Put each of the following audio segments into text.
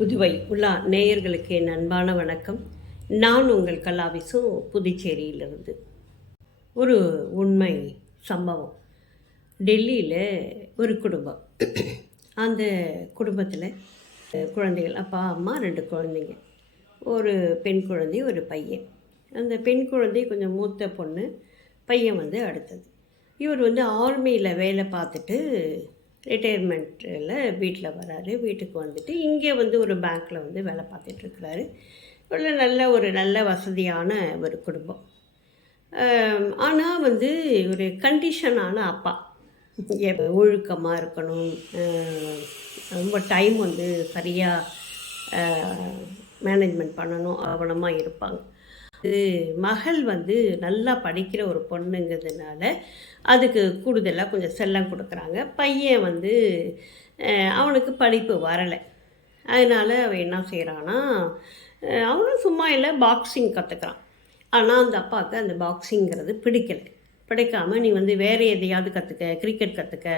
புதுவை உலா நேயர்களுக்கு என் அன்பான வணக்கம். நான் உங்கள் கலாவிசு, புதுச்சேரியிலிருந்து. ஒரு உண்மை சம்பவம். டெல்லியில் ஒரு குடும்பம். அந்த குடும்பத்தில் குழந்தைகள், அப்பா அம்மா 2 குழந்தைங்க, ஒரு பெண் குழந்தை ஒரு பையன். அந்த பெண் குழந்தை கொஞ்சம் மூத்த பொண்ணு, பையன் அடுத்தது. இவர் ஆர்மியில் வேலை பார்த்துட்டு ரிட்டையர்மெண்ட்டில் வீட்டில் வராரு. வீட்டுக்கு வந்துட்டு இங்கே ஒரு பேங்க்கில் வேலை பார்த்துட்ருக்கிறாரு. ஒரு நல்ல வசதியான ஒரு குடும்பம். ஆனால் ஒரு கண்டிஷனான அப்பா. ஒழுக்கமாக இருக்கணும், ரொம்ப டைம் சரியாக மேனேஜ்மெண்ட் பண்ணணும், கவனமாக இருப்பாங்க. மகள் நல்லா படிக்கிற ஒரு பொண்ணுங்கிறதுனால அதுக்கு கூடுதலாக கொஞ்சம் செல்லம் கொடுக்குறாங்க. பையன் அவனுக்கு படிப்பு வரலை. அதனால் அவன் என்ன செய்கிறான்னா, அவனும் சும்மா இல்லை, பாக்ஸிங் கற்றுக்கிறான். ஆனால் அந்த அப்பாவுக்கு அந்த பாக்ஸிங்கிறது பிடிக்காமல், நீ வேறு எதையாவது கற்றுக்க, கிரிக்கெட் கற்றுக்க,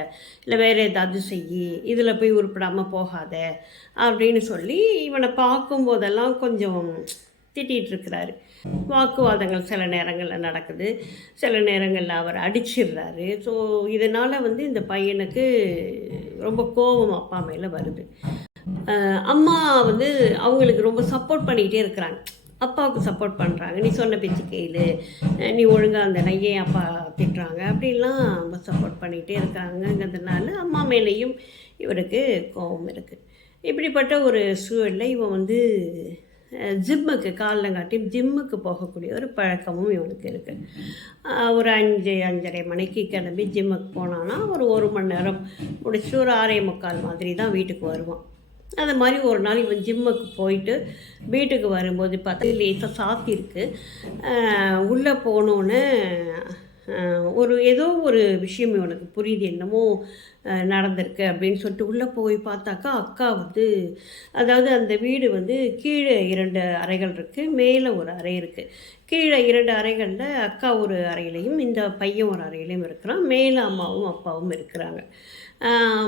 இல்லை வேறு ஏதாவது செய்யி, இதில் போய் உருப்படாமல் போகாத அப்படின்னு சொல்லி இவனை பார்க்கும்போதெல்லாம் கொஞ்சம் திட்டிகிட்ருக்கிறாரு. வாக்குவாதங்கள் சில நேரங்களில் நடக்குது, சில நேரங்களில் அவர் அடிச்சிடுறாரு. ஸோ இதனால் இந்த பையனுக்கு ரொம்ப கோபம் அப்பா மேலே வருது. அம்மா அவங்களுக்கு ரொம்ப சப்போர்ட் பண்ணிக்கிட்டே இருக்கிறாங்க, அப்பாவுக்கு சப்போர்ட் பண்ணுறாங்க. நீ சொன்ன பேச்சு கேளு, நீ ஒழுங்காக அந்த நையே அப்பா திட்டுறாங்க அப்படின்லாம் ரொம்ப சப்போர்ட் பண்ணிகிட்டே இருக்காங்கங்கிறதுனால அம்மா மேலேயும் இவருக்கு கோபம் இருக்குது. இப்படிப்பட்ட ஒரு சூழலில் இவன் ஜிம்முக்கு காலைலங்காட்டி ஜிம்முக்கு போகக்கூடிய ஒரு பழக்கமும் இவனுக்கு இருக்குது. ஒரு 5-5:30 மணிக்கு கிளம்பி ஜிம்முக்கு போனான்னா ஒரு மணி நேரம் முடிச்சுட்டு ஒரு 6:45 மாதிரி தான் வீட்டுக்கு வருவான். அது மாதிரி ஒரு நாள் இவன் ஜிம்முக்கு போயிட்டு வீட்டுக்கு வரும்போது பார்த்தா லேசாக சாத்தியிருக்கு. உள்ளே போனோன்னே ஏதோ ஒரு விஷயம் இவனுக்கு புரியுது, என்னமோ நடந்திருக்கு அப்படின்னு சொல்லிட்டு உள்ளே போய் பார்த்தாக்கா அக்கா அதாவது அந்த வீடு கீழே 2 அறைகள் இருக்குது, மேலே ஒரு அறை இருக்குது. கீழே 2 அறைகளில் அக்கா ஒரு அறையிலையும் இந்த பையன் ஒரு அறையிலையும் இருக்கிறான். மேலே அம்மாவும் அப்பாவும் இருக்கிறாங்க.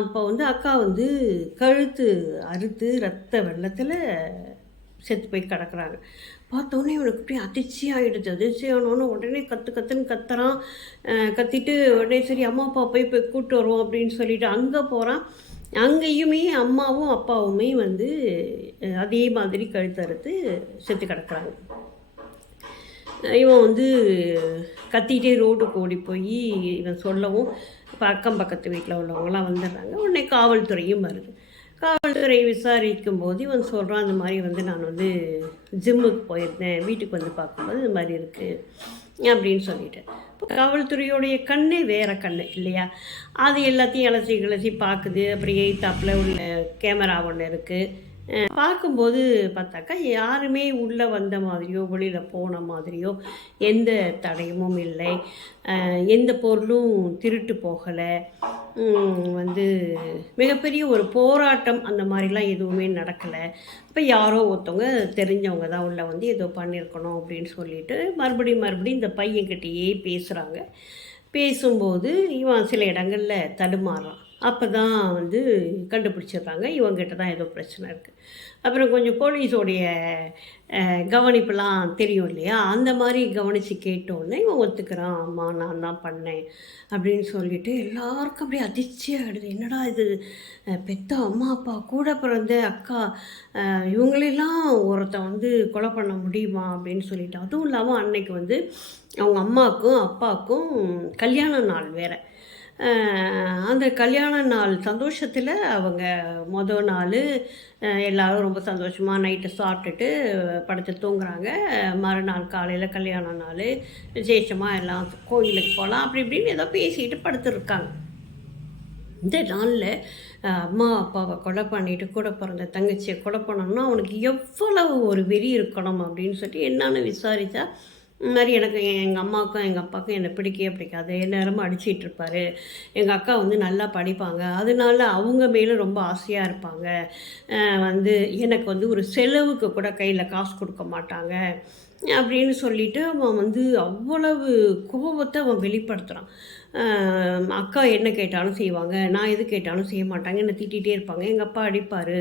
இப்போ அக்கா கழுத்து அறுத்து ரத்த வெள்ளத்தில் செத்து போய் கிடக்குறாங்க. பார்த்தோன்னே இவனுக்கு அப்படியே அதிர்ச்சியாகிடுது. அதிர்ச்சியானோன்னு உடனே கத்துன்னு கத்துறான். கத்திட்டு உடனே சரி அம்மா அப்பா போய் கூப்பிட்டு வருவோம் அப்படின்னு சொல்லிட்டு அங்கே போகிறான். அங்கேயுமே அம்மாவும் அப்பாவுமே அதே மாதிரி கழுத்தறுத்து செத்து கிடக்குறாங்க. இவன் கத்திகிட்டே ரோடுக்கு ஓடி போய் இவன் சொல்லவும் இப்போ அக்கம் பக்கத்து வீட்டில் உள்ளவங்களாம் வந்துடுறாங்க. உடனே காவல்துறையும் வருது. காவல்துறை விசாரிக்கும் போது இவன் சொல்கிறான், இந்த மாதிரி நான் ஜிம்முக்கு போயிருந்தேன், வீட்டுக்கு பார்க்கும்போது இது மாதிரி இருக்குது அப்படின்னு சொல்லிட்டு. இப்போ காவல்துறையோடைய கண்ணே வேறு கண்ணு இல்லையா, அது எல்லாத்தையும் அலசி பார்க்குது. அப்புறம் எய்த்தாப்பில் உள்ள கேமரா ஒன்று இருக்குது. பார்க்கும்போது பார்த்தாக்கா யாருமே உள்ளே வந்த மாதிரியோ வெளியில் போன மாதிரியோ எந்த தடயமும் இல்லை, எந்த பொருளும் திருட்டு போகலை. மிகப்பெரிய ஒரு போராட்டம் அந்த மாதிரிலாம் எதுவுமே நடக்கலை. இப்போ யாரோ ஒருத்தவங்க தெரிஞ்சவங்க தான் உள்ளே ஏதோ பண்ணியிருக்கணும் அப்படின்னு சொல்லிட்டு மறுபடியும் இந்த பையன்கிட்டயே பேசுகிறாங்க. பேசும்போது இவன் சில இடங்களில் தடுமாறான். அப்போ தான் கண்டுபிடிச்சிடுறாங்க, இவங்ககிட்ட தான் ஏதோ பிரச்சனை இருக்குது. அப்புறம் கொஞ்சம் போலீஸோடைய கவனிப்புலாம் தெரியும் இல்லையா, அந்த மாதிரி கவனித்து கேட்டோன்னே இவன் ஒத்துக்கிறான், அம்மா நான் தான் பண்ணேன் அப்படின்னு சொல்லிட்டு எல்லாருக்கும் அப்படியே அதிர்ச்சியாகிடுது. என்னடா இது, பெத்த அம்மா அப்பா கூட பிறந்த அக்கா இவங்களெல்லாம் ஒருத்தன் கொலை பண்ண முடியுமா அப்படின்னு சொல்லிட்டு. அதுவும் இல்லாமல் அன்னைக்கு அவங்க அம்மாவுக்கும் அப்பாவுக்கும் கல்யாண நாள் வேறு. அந்த கல்யாண நாள் சந்தோஷத்தில் அவங்க மொதல் நாள் எல்லோரும் ரொம்ப சந்தோஷமாக நைட்டு சாப்பிட்டுட்டு படுத்து தூங்குறாங்க. மறுநாள் காலையில் கல்யாண நாள் விசேஷமாக எல்லாம் கோயிலுக்கு போகலாம் அப்படி இப்படின்னு ஏதோ பேசிக்கிட்டு படுத்துருக்காங்க. இந்த நாளில் அம்மா அப்பாவை கொலை பண்ணிவிட்டு கூட பிறந்த தங்கச்சியை கொலை பண்ணணும்னா அவனுக்கு எவ்வளவு ஒரு வெறி இருக்கணும் அப்படின்னு சொல்லிட்டு என்னான்னு விசாரித்தா, இந்த மாதிரி எனக்கு எங்கள் அம்மாவுக்கும் எங்கள் அப்பாவுக்கும் என்னை பிடிக்காது, நேரமும் அடிச்சிட்டு இருப்பார். எங்கள் அக்கா நல்லா படிப்பாங்க, அதனால அவங்க மேலே ரொம்ப ஆசையாக இருப்பாங்க. எனக்கு ஒரு செலவுக்கு கூட கையில் காசு கொடுக்க மாட்டாங்க. அப்படின்னு சொல்லிட்டு அவன் வந்து அவ்வளவு கோபத்தை அவன் வெளிப்படுத்துகிறான். அக்கா என்ன கேட்டாலும் செய்வாங்க, நான் எது கேட்டாலும் செய்ய மாட்டாங்க, என்னை திட்டிகிட்டே இருப்பாங்க, எங்கள் அப்பா அடிப்பார்,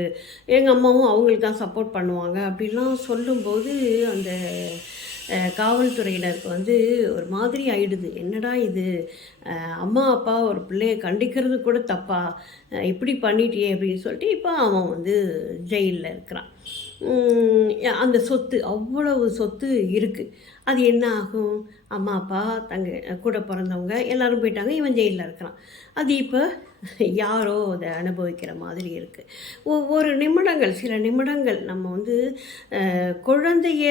எங்கள் அம்மாவும் அவங்களுக்கு தான் சப்போர்ட் பண்ணுவாங்க அப்படிலாம் சொல்லும்போது அந்த காவல்துறையினருக்கு வந்து ஒரு மாதிரி ஆயிடுது. என்னடா இது, அம்மா அப்பா ஒரு பிள்ளைய கண்டிக்கிறது கூட தப்பா, இப்படி பண்ணிட்டியே அப்படின்னு சொல்லிட்டு இப்போ அவன் வந்து ஜெயிலில் இருக்கிறான். அந்த சொத்து அவ்வளவு சொத்து இருக்குது. அது என்ன ஆகும்? அம்மா அப்பா கூட பிறந்தவங்க எல்லோரும் போயிட்டாங்க, இவன் ஜெயிலில் இருக்கிறான். அது இப்போ யாரோ அதை அனுபவிக்கிற மாதிரி இருக்குது. ஒவ்வொரு நிமிடங்கள், சில நிமிடங்கள் நம்ம வந்து குழந்தைய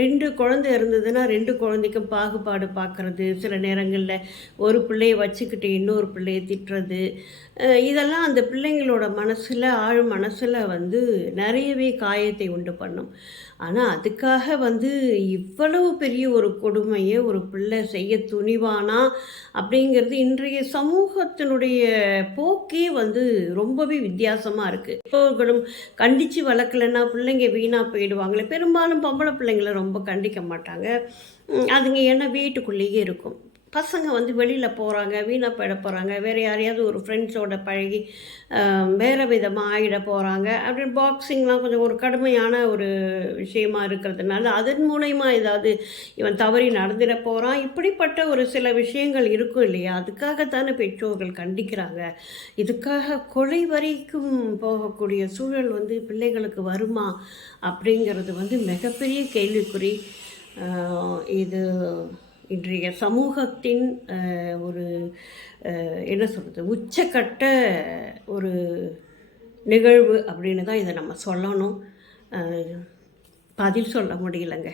2 குழந்தை இருந்ததுன்னா 2 குழந்தைக்கும் பாகுபாடு பார்க்குறது, சில நேரங்களில் ஒரு பிள்ளைய வச்சுக்கிட்டு இன்னொரு பிள்ளைய திட்டுறது, இதெல்லாம் அந்த பிள்ளைங்களோட மனசில், ஆழ் மனசில் வந்து நிறையவே காயத்தை உண்டு பண்ணும். ஆனால் அதுக்காக வந்து இவ்வளவு பெரிய ஒரு கொடுமையை ஒரு பிள்ளை செய்ய துணிவானா அப்படிங்கிறது இன்றைய சமூகத்தினுடைய போக்கே வந்து ரொம்பவே வித்தியாசமாக இருக்குது. பெற்றோர்களும் கண்டித்து வளர்க்கலைன்னா பிள்ளைங்க வீணாக போயிடுவாங்களே. பெரும்பாலும் பொம்பளை பிள்ளைங்களை ரொம்ப கண்டிக்க மாட்டாங்க. அதுங்க ஏன்னா வீட்டுக்குள்ளேயே இருக்கும். பசங்க வந்து வெளியில் போகிறாங்க, வீணாக போயிட போகிறாங்க, வேறு யாரையாவது ஒரு ஃப்ரெண்ட்ஸோட பழகி வேறு விதமாக ஆகிட போகிறாங்க அப்படின்னு பாக்ஸிங்லாம் கொஞ்சம் ஒரு கடுமையான ஒரு விஷயமா இருக்கிறதுனால அதன் மூலயமா ஏதாவது இவன் தவறி நடந்துட போகிறான், இப்படிப்பட்ட ஒரு சில விஷயங்கள் இருக்கும் இல்லையா? அதுக்காகத்தானே பெற்றோர்கள் கண்டிக்கிறாங்க. இதுக்காக கொலை வரைக்கும் போகக்கூடிய சூழல் வந்து பிள்ளைகளுக்கு வருமா அப்படிங்கிறது வந்து மிகப்பெரிய கேள்விக்குறி. இது இன்றைய சமூகத்தின் ஒரு என்ன சொல்கிறது, உச்சக்கட்ட ஒரு நிகழ்வு அப்படின்னு தான் இதை நம்ம சொல்லணும். பதில் சொல்ல முடியலங்க.